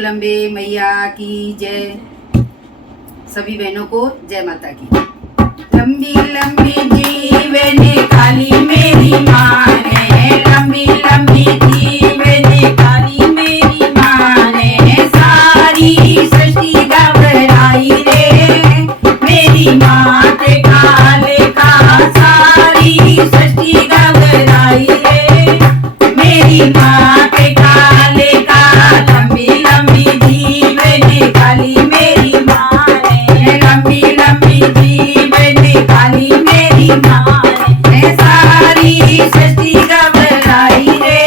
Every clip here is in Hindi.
बोल अम्बे मैया की जय। सभी बहनों को जय माता की। लंबी लंबी जीवने काली मेरी माँ ने, लंबी लंबी जीवने काली मेरी माँ ने, सारी सृष्टि घबराई रे मेरी माँ के काले का, सारी सृष्टि घबराई रे मेरी माँ के काले का। लंबी लंबी जीवने काली मेरी माँ ने, लंबी लंबी जीवने काली मेरी माँ ने, सारी सृष्टि घबराई रे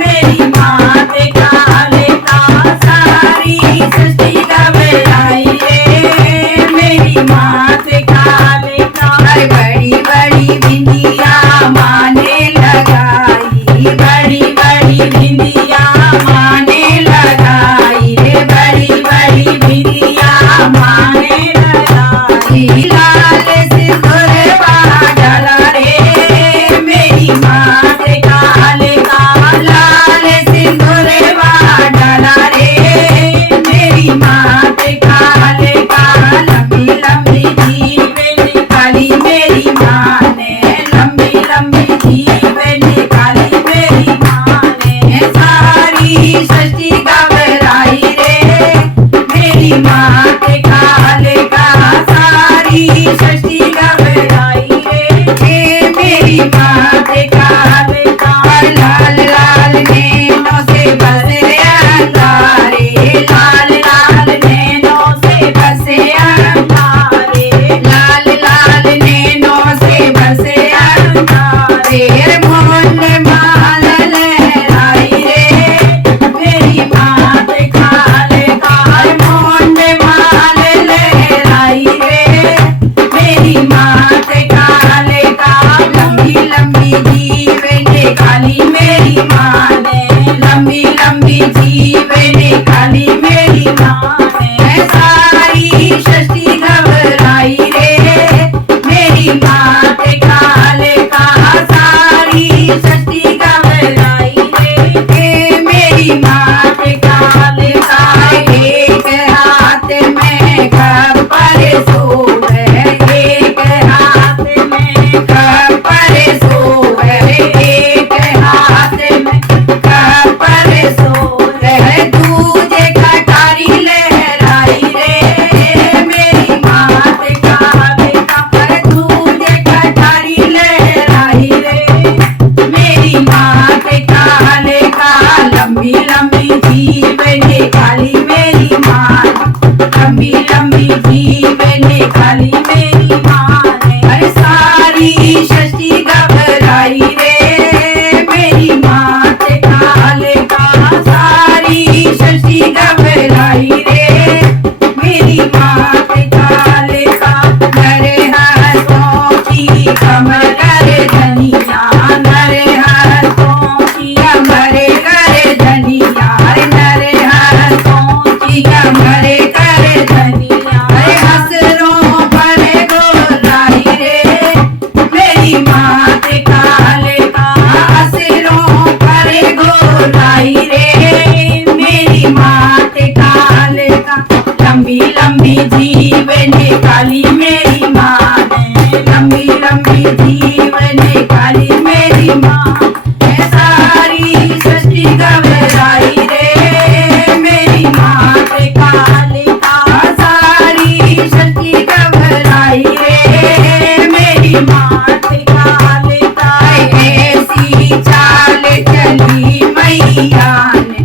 मेरी माँ के काले का, सारी सृष्टि घबराई रे मेरी माँ के काले का। बड़ी बड़ी बिंदिया माँ ने लगाई, बड़ी बड़ी बिंदिया माँ ने लगाई रे, बड़ी बड़ी बिंदिया माँ ने लगाई। लाल सिंदूरवा डाला रे मेरी माँ के काले का, लाल सिंदूरवा डाला रे मेरी माँ के काले का। लंबी लंबी जीवने काली मेरी माँ ने, लंबी लंबी जीवने काली मेरी माँ ने, सारी सृष्टि घबराई रे मेरी माँ के काले का, सारी सृष्टि घबराई रे मेरी माँ के काले का। लाल लाल नैनों से बसे अंगारे, लाल लाल नैनों से बसे अंगारे, लाल लाल नैनों से बसे अंगारे। मोहन माल लहराई रे मेरी माँ के काले का, मोहन माल लहराई रे मेरी माँ के काले का। लंबी लंबी जीवने काली मेरी माँ ने, लंबी लंबी जीवने काली मेरी माँ ने, सारी सृष्टि घबराई रे मेरी माँ के काले का, सारी सृष्टि घबराई रे मेरी माँ के काले का। एक हाथ में खप्पर सोहे, एक हाथ में खप्पर सोहे, एक हाथ में खप्पर सोहे, दूजे कटारी लहराई रे मेरी माँ के काले का, दूजे कटारी लहराई रे मेरी माँ के काले का। लंबी लंबी जीवने काली मेरी माँ, लंबी लंबी जीवने काली मेरी माँ ने, अरे सारी सृष्टि घबराई रे मेरी माँ के काले का, सारी सृष्टि घबराई रे मेरी माँ के काले का। नरे हाथों की कमर करे धनिया, नरे हाथों की कमर करे धनिया, नरे हाथों की कमर करे धनिया। हसरों पर गोलाई रे मेरी माँ के काले का, हसरों पर गोलाई रे मेरी माँ के काले का। लंबी लंबी जीवने काली मेरी माँ ने, लंबी लंबी जीवने काली मेरी माँ ने, सारी सृष्टि घबराई रे मेरी माँ के काले का, सारी सृष्टि घबराई रे मेरी माँ के काले का। ऐसी चाल चली मैया ने,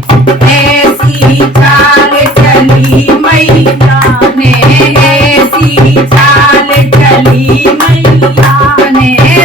ऐसी चाल चली मैया ने, ऐसी चाल चली मैया ने,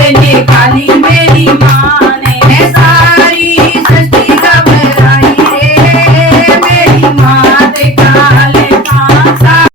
जीवन काली मेरी माँ